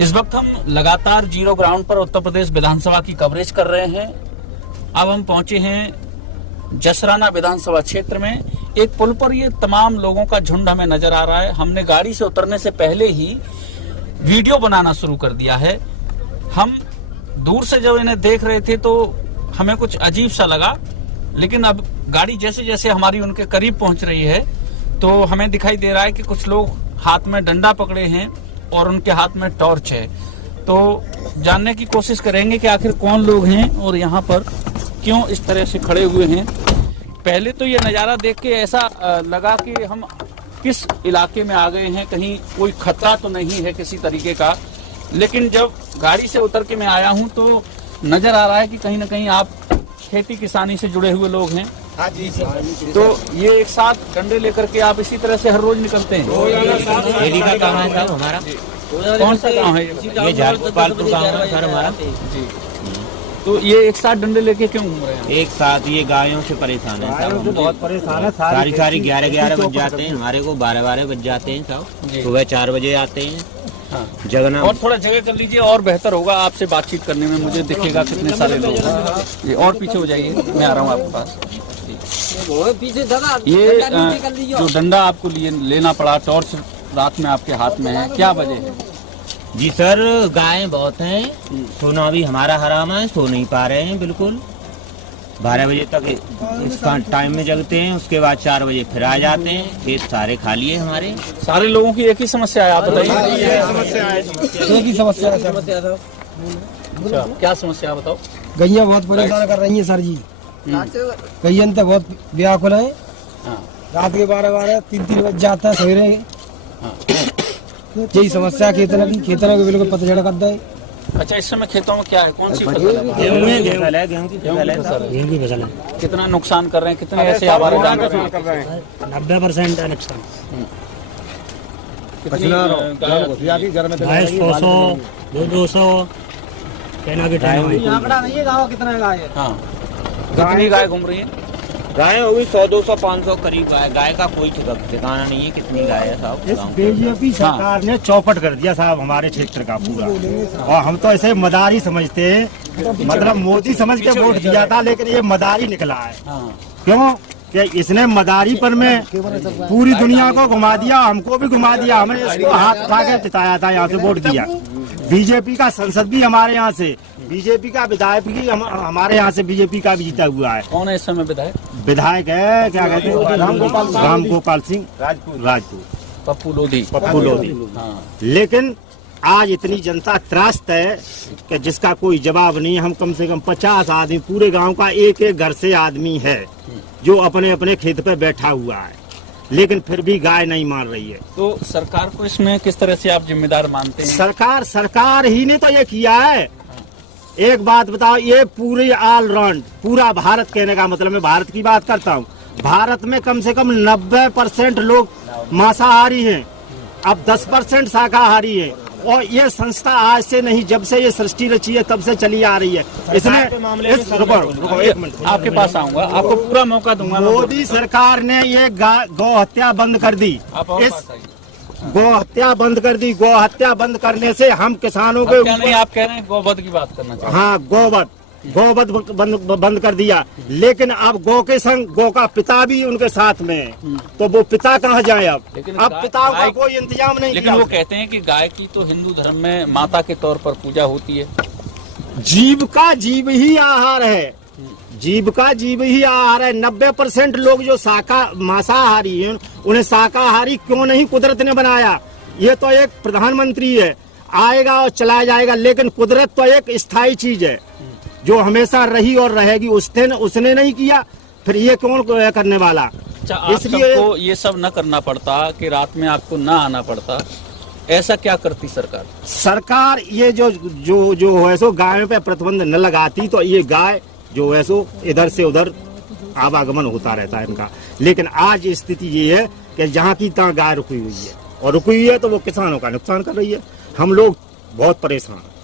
इस वक्त हम लगातार जीरो ग्राउंड पर उत्तर प्रदेश विधानसभा की कवरेज कर रहे हैं। अब हम पहुंचे हैं जसराना विधानसभा क्षेत्र में। एक पुल पर ये तमाम लोगों का झुंड हमें नजर आ रहा है। हमने गाड़ी से उतरने से पहले ही वीडियो बनाना शुरू कर दिया है। हम दूर से जब इन्हें देख रहे थे तो हमें कुछ अजीब सा लगा, लेकिन अब गाड़ी जैसे जैसे हमारी उनके करीब पहुंच रही है तो हमें दिखाई दे रहा है कि कुछ लोग हाथ में डंडा पकड़े हैं और उनके हाथ में टॉर्च है। तो जानने की कोशिश करेंगे कि आखिर कौन लोग हैं और यहाँ पर क्यों इस तरह से खड़े हुए हैं। पहले तो ये नज़ारा देख के ऐसा लगा कि हम किस इलाके में आ गए हैं, कहीं कोई खतरा तो नहीं है किसी तरीके का। लेकिन जब गाड़ी से उतर के मैं आया हूँ तो नजर आ रहा है कि कहीं ना कहीं आप खेती किसानी से जुड़े हुए लोग हैं। हाँ जी तो ये एक साथ डंडे लेकर के आप इसी तरह से हर रोज निकलते हैं? खेती का काम है सर हमारा। कौन सा गाँव है ये झारपालपुर गाँव है सर हमारा जी। तो ये एक साथ डंडे लेके क्यों घूम रहे हैं? एक साथ ये गायों से परेशान है सब। बहुत परेशान है। सारी 11 बज जाते हैं, हमारे को 12 बज जाते हैं सब। सुबह 4 बजे आते हैं। हाँ। जगना और थोड़ा जगह कर लीजिए और बेहतर होगा, आपसे बातचीत करने में मुझे दिखेगा कितने सारे लोग हैं। ये और पीछे हो जाइए, मैं आ रहा हूँ आपके पास। ये जो डंडा आपको लेना पड़ा, टॉर्च रात में आपके हाथ में है, क्या वजह है? जी सर, गायें बहुत हैं, सोना भी हमारा हराम है, सो नहीं पा रहे हैं बिल्कुल। 12 बजे तक इस टाइम में जगते हैं, उसके बाद 4 बजे फिर आ जाते हैं। खेत सारे खाली है हमारे। सारे लोगों की एक ही समस्या है, आप बताइए। एक ही समस्या है सर। अच्छा, क्या समस्या है बताओ? गैया बहुत परेशान कर रही है सर जी। गैयन तो बहुत व्याकुल है। रात के 12 3 बज जाता है सवेरे। यही समस्या खेतों की बिल्कुल पतझड़ करता है। अच्छा, इस समय खेतों में क्या है, कौन सी फसल है? गेहूं की फसल है। कितना नुकसान कर रहे हैं, कितने ऐसे आवारा जानवर कर रहे हैं? 90% है नुकसान। कितनी गाय 100 200 कहना भी टाइम है। आंकड़ा नहीं है गाँव कितना गाय है। हाँ, कितनी गाय घूम रही है? गाय होगी 100 200 500 करीब गाय। गाय का कोई ठिकाना नहीं है कितनी गाय है साहब। बीजेपी सरकार ने चौपट कर दिया साहब हमारे क्षेत्र का पूरा। और हम तो ऐसे मदारी समझते हैं, मतलब मोदी समझ के वोट दिया था, लेकिन ये मदारी निकला है। क्यों कि इसने मदारीपन में पूरी दुनिया को घुमा दिया, हमको भी घुमा दिया। हमने इसको हाथ उठा के जिताया था, यहाँ से वोट दिया। बीजेपी का संसद भी हमारे यहाँ से, बीजेपी का विधायक भी हमारे यहाँ से बीजेपी का भी जीता हुआ है। कौन है इस समय विधायक? विधायक है, क्या कहते हैं, राम गोपाल सिंह राजपूत, पप्पू लोधी। हाँ। लेकिन आज इतनी जनता त्रस्त है कि जिसका कोई जवाब नहीं। हम कम से कम 50 आदमी, पूरे गांव का एक घर से आदमी है जो अपने अपने खेत पे बैठा हुआ है, लेकिन फिर भी गाय नहीं मान रही है। तो सरकार को इसमें किस तरह से आप जिम्मेदार मानते हैं? सरकार ही ने तो ये किया है। एक बात बताओ, ये पूरी ऑलराउंड, पूरा भारत, कहने का मतलब मैं भारत की बात करता हूँ। भारत में कम से कम 90% लोग मांसाहारी हैं, अब 10% शाकाहारी है। और ये संस्था आज से नहीं, जब से ये सृष्टि रची है तब से चली आ रही है। इसने रुको 1 मिनट, आपके पास आऊंगा, आपको पूरा मौका दूंगा। मोदी सरकार ने ये गौ हत्या बंद कर दी। गौ हत्या बंद कर दी। गौ हत्या बंद करने से हम किसानों के नहीं, आप कह रहे हैं गौवध की बात करना चाहिए। हाँ, गौवध बंद कर दिया, लेकिन अब गौ के संग गौ का पिता भी उनके साथ में है। तो वो पिता कहाँ जाए? अब पिता का कोई इंतजाम नहीं। लेकिन वो कहते हैं कि गाय की तो हिंदू धर्म में माता के तौर पर पूजा होती है। जीव का जीव ही आहार है, जीव का जीव ही आहार है। 90% लोग जो मांसाहारी हैं, उन्हें शाकाहारी क्यों नहीं कुदरत ने बनाया? ये तो एक प्रधानमंत्री है, आएगा और चला जाएगा, लेकिन कुदरत तो एक स्थायी चीज है जो हमेशा रही और रहेगी। उसने नहीं किया, फिर ये कौन करने वाला? इसलिए ये सब न करना पड़ता कि रात में आपको न आना पड़ता, ऐसा क्या करती सरकार? ये जो है सो गायों पे प्रतिबंध न लगाती तो ये गाय जो है सो इधर से उधर आवागमन होता रहता है इनका। लेकिन आज स्थिति ये है कि जहाँ की तहाँ गाय रुकी हुई है, और रुकी हुई है तो वो किसानों का नुकसान कर रही है। हम लोग बहुत परेशान हैं।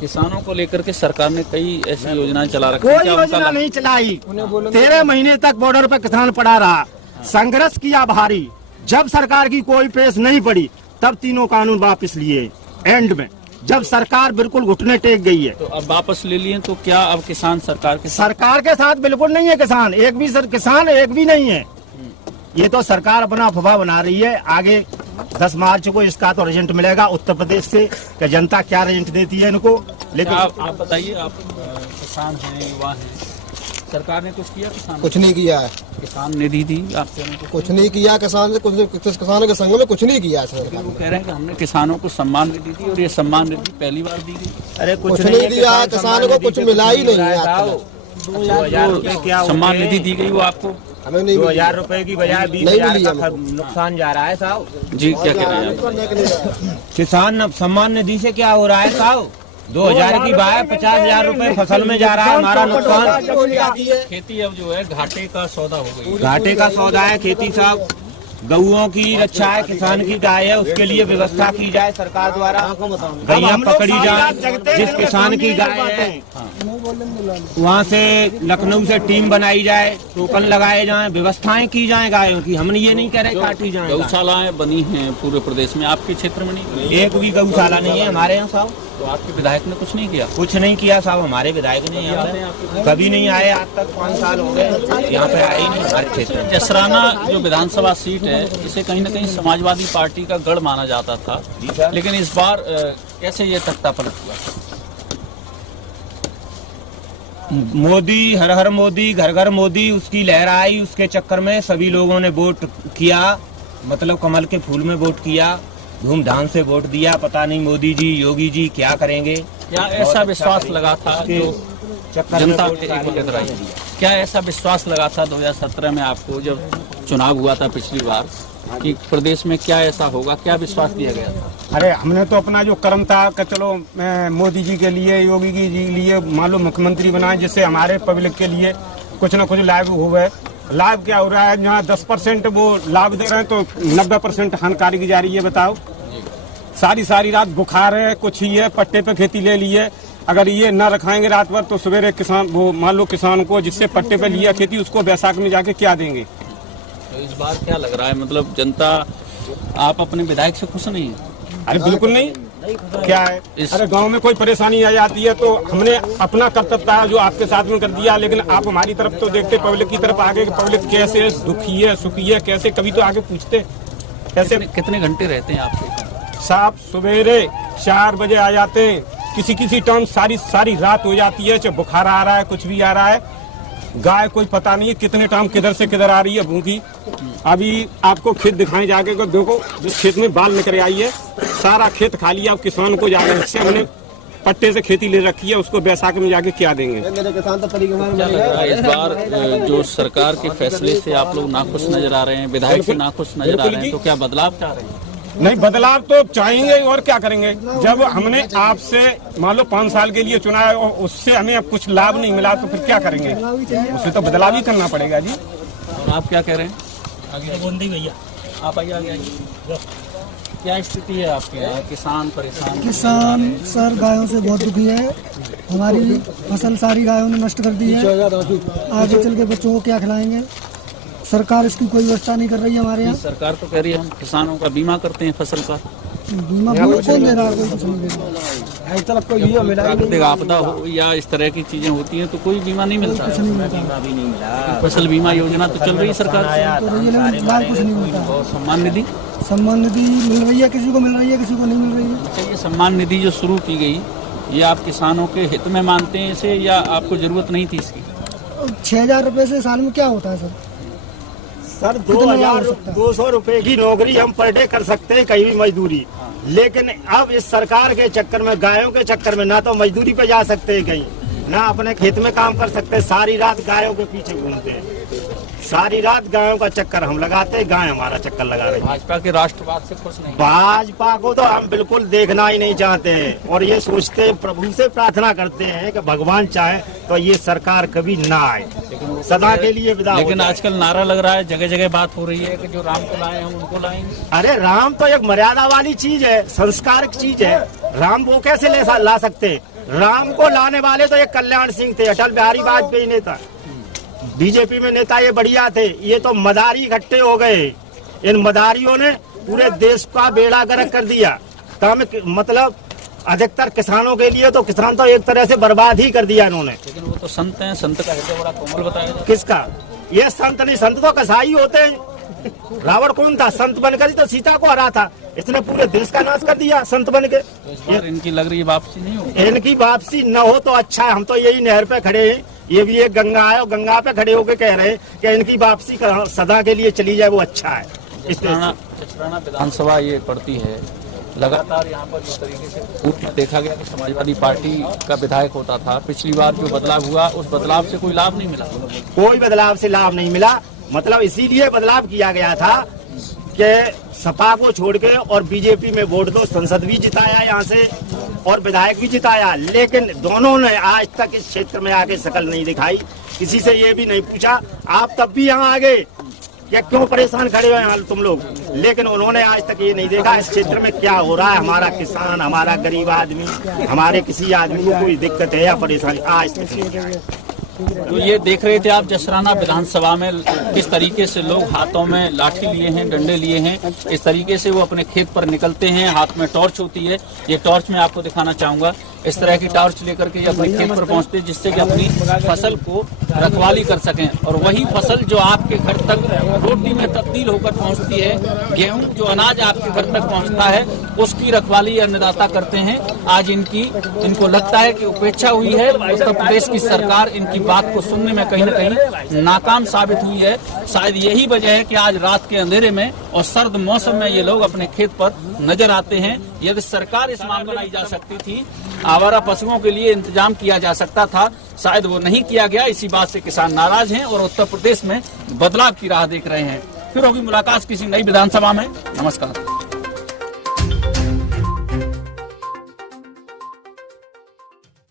किसानों को लेकर के सरकार ने कई ऐसी योजनाएं चला रखी। कोई योजना नहीं चलाई। 13 महीने तक बॉर्डर पर किसान पड़ा रहा, संघर्ष किया भारी। जब सरकार की कोई पेश नहीं पड़ी तब तीनों कानून वापस लिए। एंड में जब सरकार बिल्कुल घुटने टेक गई है। तो अब वापस ले लिए तो क्या अब किसान सरकार के सरकार के साथ बिल्कुल नहीं है किसान, किसान एक भी नहीं है। ये तो सरकार अपना अफवाह बना रही है। आगे 10 मार्च को इसका तो रिजल्ट मिलेगा उत्तर प्रदेश से कि जनता क्या रिजल्ट देती है इनको। लेकिन आप बताइए, आप किसान हैं, युवा हैं, सरकार ने कुछ किया किसान? कुछ नहीं किया है, किसान निधि दी आपको? कुछ नहीं किया किसान ने, किसानों के संग में कुछ नहीं किया है लेकिन वो कह रहे हैं कि हमने किसानों को सम्मान निधि दी और ये सम्मान निधि पहली बार दी गई। अरे कुछ नहीं दिया है किसानों को, कुछ मिला ही नहीं है। 2000 रुपए क्या सम्मान निधि दी गई वो आपको? हमें नहीं 2000 रुपए की बजाय 20,000 का नुकसान जा रहा है साहब जी। क्या कह रहे हैं किसान सम्मान निधि से क्या हो रहा है साहब? 2000 की बजाय 50,000 रुपए फसल में जा रहा है हमारा नुकसान। खेती अब जो है घाटे का सौदा हो गई। घाटे का सौदा है खेती साहब। गऊओं की रक्षा है, किसान की गाय है, उसके लिए व्यवस्था की जाए सरकार द्वारा। गैया पकड़ी जाए, जिस किसान की गाय है वहाँ से लखनऊ से टीम बनाई जाए, टोकन लगाए जाएं, व्यवस्थाएं की जाएं गायों की। हमने ये नहीं कह रहे काटी जाएं। गौशालाएं बनी हैं पूरे प्रदेश में, आपके क्षेत्र में नहीं? एक भी गौशाला नहीं है हमारे यहाँ साहब। तो आपके विधायक ने कुछ नहीं किया? कुछ नहीं किया साहब, हमारे विधायक ने यहाँ पे कभी नहीं आए। आज तक 5 साल हो गए यहाँ पे आए ही नहीं हमारे क्षेत्र में। जसराना जो विधानसभा सीट है, इसे कहीं न कहीं समाजवादी पार्टी का गढ़ माना जाता था, लेकिन इस बार कैसे ये तख्ता पलट हुआ? मोदी, हर हर मोदी, घर घर मोदी, उसकी लहर आई, उसके चक्कर में सभी लोगों ने वोट किया, मतलब कमल के फूल में वोट किया, धूमधाम से वोट दिया। पता नहीं मोदी जी, योगी जी क्या करेंगे। क्या ऐसा विश्वास लगा था जो जनता क्या ऐसा विश्वास लगा था 2017 में आपको जब चुनाव हुआ था पिछली बार कि प्रदेश में क्या ऐसा होगा? क्या विश्वास दिया गया था? अरे हमने तो अपना जो कर्म था कि चलो मोदी जी के लिए, योगी जी के लिए मालूम मुख्यमंत्री बनाए, जिससे हमारे पब्लिक के लिए कुछ ना कुछ लाभ हुए। लाभ क्या हो रहा है? जहाँ 10% वो लाभ दे रहे हैं तो 90% हानिकारी की जा रही है। बताओ, सारी रात बुखार है, कुछ ही है, पट्टे पे खेती ले ली है। अगर ये न रखाएंगे रात भर तो सवेरे किसान, वो मान लो किसान को जिससे पट्टे पे लिया खेती, उसको बैसाख में जाके क्या देंगे? तो इस बार क्या लग रहा है, मतलब जनता, आप अपने विधायक से खुश नहीं है? अरे बिल्कुल नहीं। क्या है, अरे गांव में कोई परेशानी आ जाती है तो हमने अपना कर्तव्य जो आपके साथ में कर दिया, लेकिन आप हमारी तरफ तो देखते, पब्लिक की तरफ आगे, पब्लिक कैसे दुखी है, सुखी है, कैसे, कभी तो आगे पूछते कैसे। कितने घंटे रहते हैं आपके? साहब सवेरे 4 बजे आ जाते हैं, किसी टाइम सारी रात हो जाती है, चाहे बुखार आ रहा है, कुछ भी आ रहा है। गाय कोई पता नहीं है कितने टाइम किधर से किधर आ रही है भूखी। अभी आपको खेत दिखाएं जाके, देखो जिस खेत में बाल निकल आई है, सारा खेत खाली है। अब किसान को जाकर इससे हमने पट्टे से खेती ले रखी है, उसको बैसाख में जाके क्या देंगे? क्या लग रहा है इस बार जो सरकार के फैसले से आप लोग नाखुश नजर आ रहे हैं, विधायक से नाखुश नजर आ रहे हैं, तो क्या बदलाव चाह रहे हैं? नहीं, बदलाव तो चाहेंगे और क्या करेंगे। जब हमने आपसे मान लो 5 साल के लिए चुना है और उससे हमें अब कुछ लाभ नहीं मिला तो फिर क्या करेंगे? उससे तो बदलाव ही करना पड़ेगा जी। और आप क्या कह रहे हैं? आगे बोंदी भैया, आप आइए। क्या स्थिति है आपके यहाँ? किसान परेशान? किसान सर गायों से बहुत दुखी है। हमारी फसल सारी गायों ने नष्ट कर दी है। आगे चल के बच्चों को क्या खिलाएंगे? सरकार इसकी कोई व्यवस्था नहीं कर रही है हमारे यहाँ। सरकार तो कह रही है हम किसानों का बीमा करते हैं, फसल का बीमा कौन दे रहा है? कोई कुछ नहीं दे रहा। प्राकृतिक आपदा हो या इस तरह की चीजें होती हैं तो कोई बीमा नहीं मिलता। फसल बीमा योजना तो चल रही है सरकार कुछ नहीं मिलता। सम्मान निधि मिल रही है, किसी को मिल रही है, किसी को नहीं मिल रही है। अच्छा, ये सम्मान निधि जो शुरू की गई, ये आप किसानों के हित में मानते हैं इसे या आपको जरूरत नहीं थी इसकी? 6,000 रुपए से साल में क्या होता है सर 2,200 रुपए की नौकरी हम पर डे कर सकते हैं कहीं भी मजदूरी। लेकिन अब इस सरकार के चक्कर में, गायों के चक्कर में, ना तो मजदूरी पे जा सकते हैं कहीं, ना अपने खेत में काम कर सकते हैं। सारी रात गायों के पीछे घूमते हैं, सारी रात गायों का चक्कर हम लगाते हैं, गाय हमारा चक्कर लगा रही है। भाजपा के राष्ट्रवाद से खुश नहीं? भाजपा को तो हम बिल्कुल देखना ही नहीं चाहते हैं और ये सोचते, प्रभु से प्रार्थना करते हैं कि भगवान चाहे तो ये सरकार कभी ना आए, सदा के लिए विदा हो जाए। लेकिन आजकल नारा लग रहा है, जगह जगह बात हो रही है कि जो राम को लाए हम उनको लाएंगे। अरे राम तो एक मर्यादा वाली चीज है, संस्कार की चीज है। राम वो कैसे ला सकते? राम को लाने वाले तो एक कल्याण सिंह थे, अटल बिहारी वाजपेयी नेता, बीजेपी में नेता ये बढ़िया थे। ये तो मदारी इकट्ठे हो गए, इन मदारियों ने पूरे देश का बेड़ा गर्क कर दिया। मतलब अधिकतर किसानों के लिए तो किसान तो एक तरह से बर्बाद ही कर दिया इन्होंने। लेकिन वो तो संत हैं, संत का हृदय बड़ा कोमल बताया जाता है। किसका? ये संत नहीं, संत तो कसाई होते हैं। रावण कौन था? संत बनकर ही तो सीता को हरा था। इसने पूरे देश का नाश कर दिया संत बन के। तो इस बार इनकी लग रही वापसी नहीं होगी। इनकी वापसी न हो तो अच्छा है। हम तो यही नहर पे खड़े हैं, ये भी एक गंगा है और गंगा पे खड़े होके कह रहे हैं कि इनकी वापसी सदा के लिए चली जाए, वो अच्छा है। जसराना विधानसभा ये पड़ती है, लगातार यहाँ पर जिस तरीके से पूर्व में देखा गया कि समाजवादी पार्टी का विधायक होता था, पिछली बार जो बदलाव हुआ उस बदलाव से कोई लाभ नहीं मिला। कोई बदलाव से लाभ नहीं मिला। मतलब इसीलिए बदलाव किया गया था कि सपा को छोड़ के और बीजेपी में वोट दो। संसद भी जिताया यहाँ से और विधायक भी जिताया, लेकिन दोनों ने आज तक इस क्षेत्र में आके शकल नहीं दिखाई। किसी से ये भी नहीं पूछा आप तब भी यहाँ आ गए या क्यों परेशान खड़े हो यहाँ तुम लोग, लेकिन उन्होंने आज तक ये नहीं देखा इस क्षेत्र में क्या हो रहा है। हमारा किसान, हमारा गरीब आदमी, हमारे किसी आदमी को कोई दिक्कत है या परेशानी आज तक नहीं आई। तो ये देख रहे थे आप जसराना विधानसभा में किस तरीके से लोग हाथों में लाठी लिए हैं, डंडे लिए हैं, इस तरीके से वो अपने खेत पर निकलते हैं। हाथ में टॉर्च होती है, ये टॉर्च मैं आपको दिखाना चाहूंगा। इस तरह की टॉर्च लेकर के ये अपने खेत पर पहुंचते हैं, जिससे कि अपनी फसल को रखवाली कर सकें। और वही फसल जो आपके घर तक रोटी में तब्दील होकर पहुंचती है, गेहूं जो अनाज आपके घर तक पहुंचता है, उसकी रखवाली अन्नदाता करते हैं। आज इनको लगता है कि उपेक्षा हुई है। उत्तर प्रदेश की सरकार इनकी बात को सुनने में कहीं न कहीं नाकाम साबित हुई है। शायद यही वजह है कि आज रात के अंधेरे में और सर्द मौसम में ये लोग अपने खेत पर नजर आते हैं। यदि सरकार इस मामले में बनाई जा सकती थी, आवारा पशुओं के लिए इंतजाम किया जा सकता था, शायद वो नहीं किया गया। इसी बात से किसान नाराज हैं और उत्तर प्रदेश में बदलाव की राह देख रहे हैं। फिर होगी मुलाकात किसी नई विधानसभा में। नमस्कार।